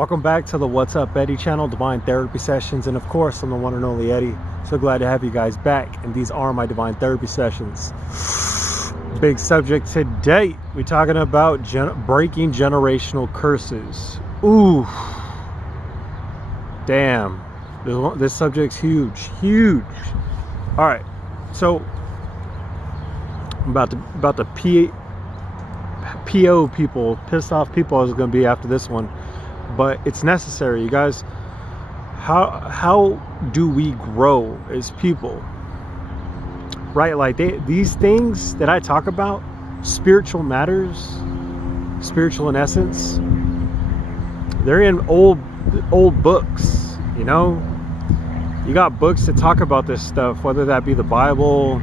Welcome back to the What's Up Eddie channel, Divine Therapy Sessions, and of course I'm the one and only Eddie. So glad to have you guys back, and these are my Divine Therapy Sessions. Big subject today. We're talking about breaking generational curses. Ooh, damn, this subject's huge. All right, so I'm about to PO people, pissed off people is going to be after this one. But it's necessary, you guys. How do we grow as people, right? Like these things that I talk about, spiritual matters, spiritual in essence, they're in old books. You know, you got books that talk about this stuff, whether that be the Bible.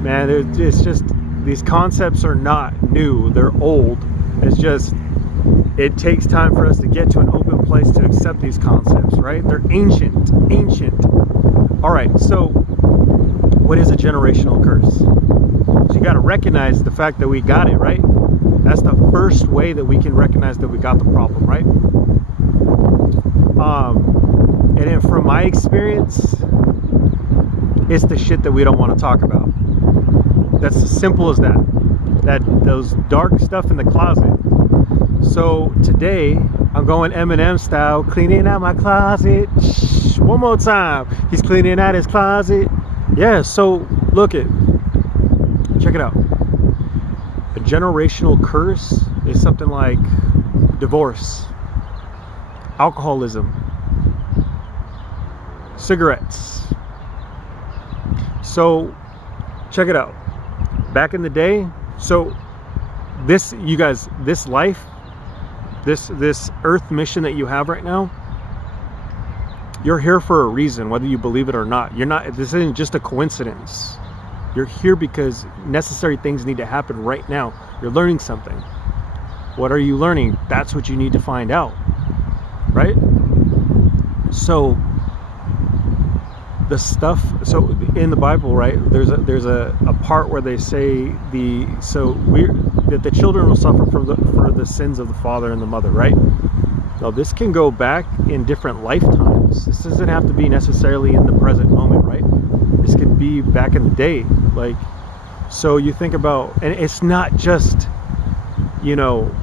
Man, it's just, these concepts are not new, they're old. It's just, it takes time for us to get to an open place to accept these concepts, right? They're ancient. All right, so what is a generational curse? So you got to recognize the fact that we got it, right? That's the first way that we can recognize that we got the problem, right? And then from my experience, it's the shit that we don't want to talk about. That's as simple as that. Those dark stuff in the closet. So today I'm going Eminem style, cleaning out my closet. Shh, one more time. He's cleaning out his closet. Yeah, so look it. Check it out. A generational curse is something like divorce, alcoholism, cigarettes. So check it out. Back in the day, so this, you guys, this life, this earth mission that you have right now, you're here for a reason, whether you believe it or not. This isn't just a coincidence. You're here because necessary things need to happen right now. You're learning something. What are you learning? That's what you need to find out, right? So the stuff, so in the Bible, right, there's a part where they say that the children will suffer for the sins of the father and the mother, right? Now this can go back in different lifetimes. This doesn't have to be necessarily in the present moment, right? This could be back in the day. Like, so you think about, and it's not just, you know,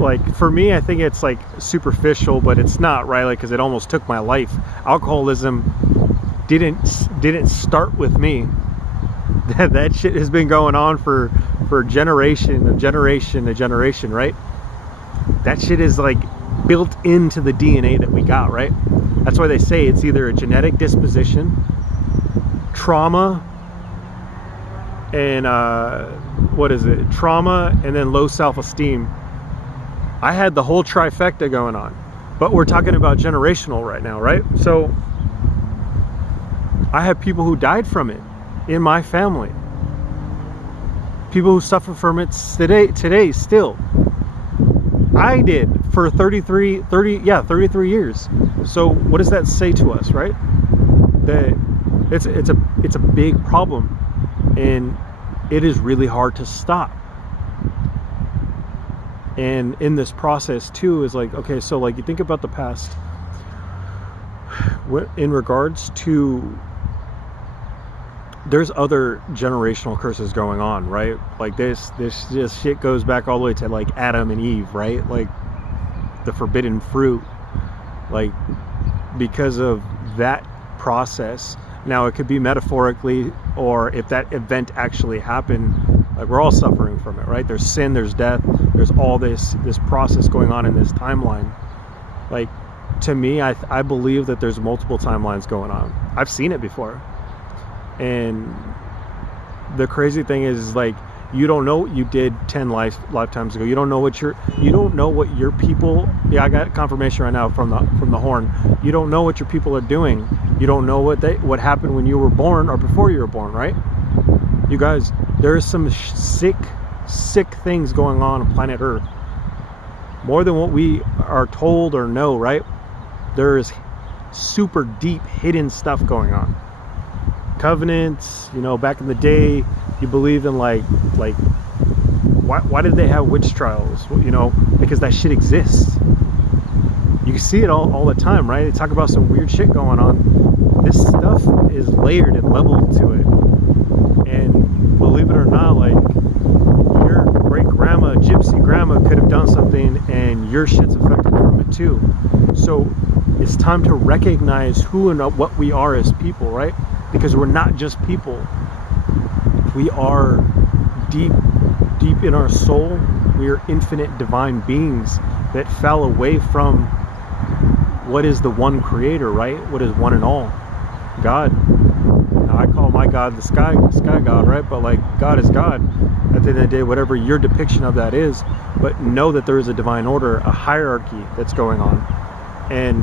like for me, I think it's like superficial, but it's not, right? Like, because it almost took my life. Alcoholism didn't start with me. That shit has been going on for generation, right? That shit is like built into the DNA that we got, right? That's why they say it's either a genetic disposition, trauma, and trauma, and then low self-esteem. I had the whole trifecta going on, but we're talking about generational right now, right? So I have people who died from it in my family, people who suffer from it today still. I did for 33 years. So what does that say to us, right? That it's a big problem, and it is really hard to stop. And in this process too is like, okay, so like you think about the past in regards to, there's other generational curses going on, right? Like this shit goes back all the way to like Adam and Eve, right? Like the forbidden fruit, like because of that process. Now it could be metaphorically, or if that event actually happened, like we're all suffering from it, right? There's sin, there's death, there's all this process going on in this timeline. Like, to me, I believe that there's multiple timelines going on. I've seen it before. And the crazy thing is, like, you don't know what you did 10 lifetimes ago. You don't know what your people, yeah, I got confirmation right now from the horn. You don't know what your people are doing. You don't know what happened when you were born or before you were born, right? You guys, there's some sick things going on planet Earth. More than what we are told or know, right? There is super deep hidden stuff going on. Covenants, you know, back in the day, you believed in like Why did they have witch trials? Well, you know, because that shit exists. You see it all the time, right? They talk about some weird shit going on. This stuff is layered and leveled to it. And believe it or not, like, your great grandma, gypsy grandma, could have done something and your shit's affected from it too. So it's time to recognize who and what we are as people, right? Because we're not just people. We are deep in our soul. We are infinite divine beings that fell away from what is the one creator, right? What is one and all? God. Now, I call my God the sky God, right? But like, God is God. At the end of the day, whatever your depiction of that is, but know that there is a divine order, a hierarchy that's going on. And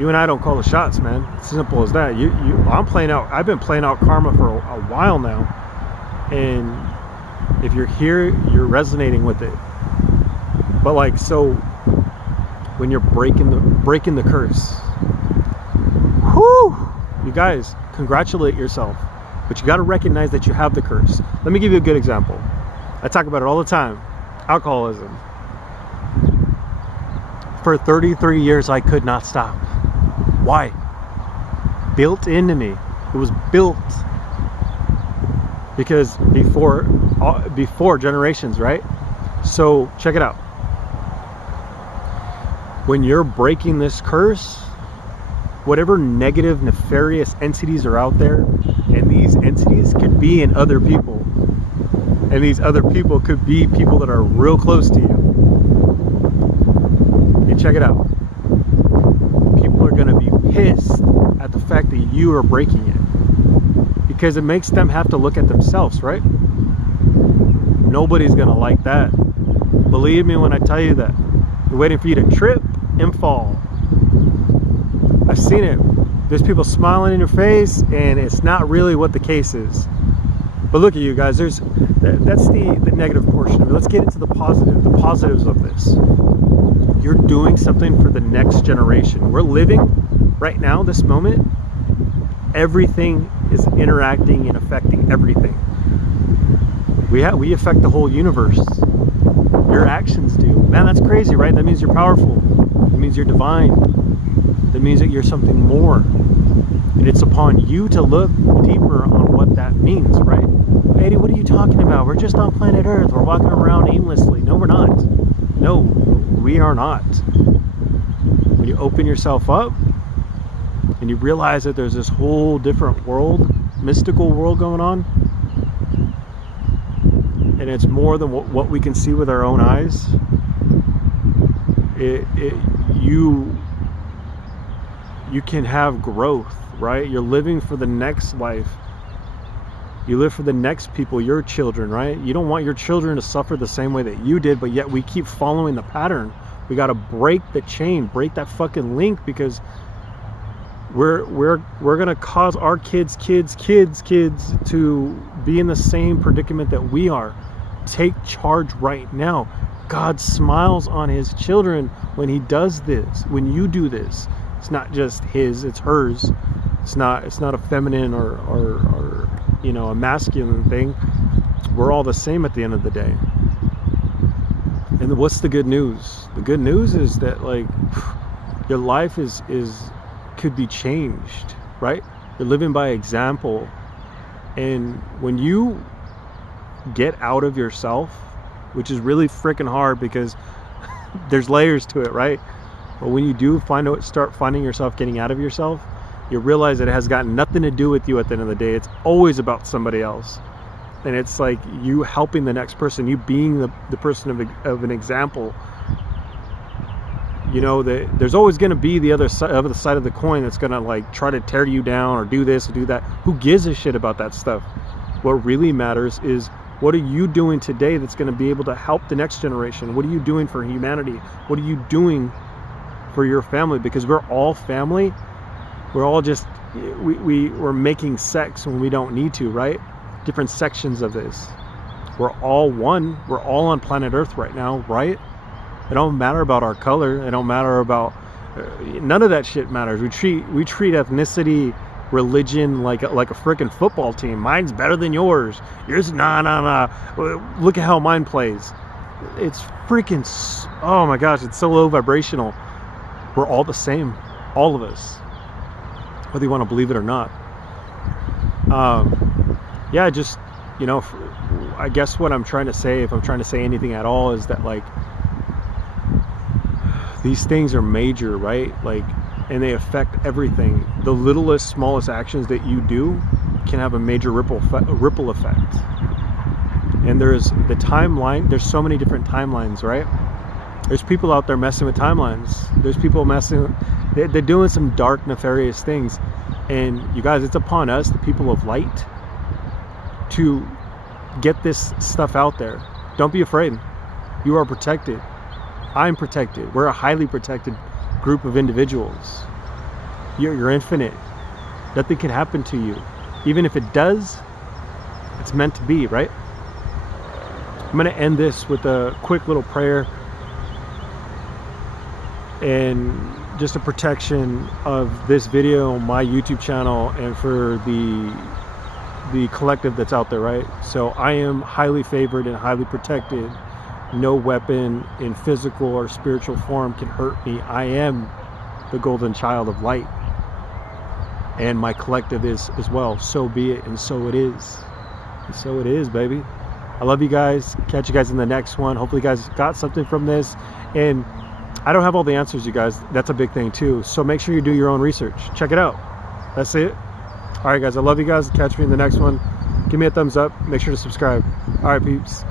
you and I don't call the shots, man. It's simple as that. I've been playing out karma for a while now. And if you're here, you're resonating with it. But like, so when you're breaking the curse, whoo, you guys, congratulate yourself. But you got to recognize that you have the curse. Let me give you a good example. I talk about it all the time. Alcoholism. For 33 years, I could not stop. Why? Built into me. It was built. Because before generations, right? So check it out. When you're breaking this curse, whatever negative, nefarious entities are out there, and these entities could be in other people, and these other people could be people that are real close to you. And check it out. People are going to be pissed at the fact that you are breaking it, because it makes them have to look at themselves, right? Nobody's going to like that. Believe me when I tell you that. They're waiting for you to trip and fall. I've seen it. There's people smiling in your face, and it's not really what the case is. But look at you guys. That's the negative portion of it. Let's get into the positives of this. You're doing something for the next generation. We're living right now, this moment. Everything is interacting and affecting everything. We affect the whole universe. Your actions do. Man, that's crazy, right? That means you're powerful. That means you're divine. That means that you're something more. And it's upon you to look deeper on what that means, right? Eddie, what are you talking about? We're just on planet Earth. We're walking around aimlessly. No, we're not. No, we are not. When you open yourself up and you realize that there's this whole different world, mystical world going on, and it's more than what we can see with our own eyes, you can have growth, right? You're living for the next life. You live for the next people, your children, right? You don't want your children to suffer the same way that you did, but yet we keep following the pattern. We got to break the chain, break that fucking link, because we're gonna cause our kids to be in the same predicament that we are. Take charge right now. God smiles on his children when he does this, when you do this. It's not just his, it's hers. It's not a feminine or you know, a masculine thing. We're all the same at the end of the day. And what's the good news? The good news is that, like, your life could be changed, right? You're living by example. And when you get out of yourself, which is really freaking hard because there's layers to it, right? But when you do start finding yourself getting out of yourself, you realize that it has got nothing to do with you at the end of the day. It's always about somebody else. And it's like you helping the next person, you being the person of an example. You know, there's always going to be the other side of the coin that's going to, like, try to tear you down or do this or do that. Who gives a shit about that stuff? What really matters is, what are you doing today that's going to be able to help the next generation? What are you doing for humanity? What are you doing for your family? Because we're all family. We're all just, we're making sects when we don't need to, right? Different sections of this. We're all one. We're all on planet Earth right now, right? It don't matter about our color. It don't matter about, none of that shit matters. We treat ethnicity religion like a freaking football team. Mine's better than yours. Yours, nah. Look at how mine plays. It's freaking, oh my gosh, it's so low vibrational. We're all the same, all of us, whether you want to believe it or not. Yeah, just, you know, I guess what I'm trying to say, if I'm trying to say anything at all, is that like these things are major, right? Like, and they affect everything. The littlest, smallest actions that you do can have a major ripple effect. And there's the timeline. There's so many different timelines, right? There's people out there messing with timelines. There's people messing. They're doing some dark, nefarious things. And you guys, it's upon us, the people of light, to get this stuff out there. Don't be afraid. You are protected. I'm protected. We're a highly protected group of individuals. You're infinite. Nothing can happen to you. Even if it does, it's meant to be, right? I'm going to end this with a quick little prayer and just a protection of this video, my YouTube channel, and for the collective that's out there, right? So I am highly favored and highly protected. No weapon in physical or spiritual form can hurt me. I am the golden child of light, and my collective is as well. So be it, and so it is. And so it is, baby. I love you guys. Catch you guys in the next one. Hopefully you guys got something from this. And I don't have all the answers, you guys. That's a big thing too. So make sure you do your own research. Check it out. That's it. All right, guys. I love you guys. Catch me in the next one. Give me a thumbs up. Make sure to subscribe. All right, peeps.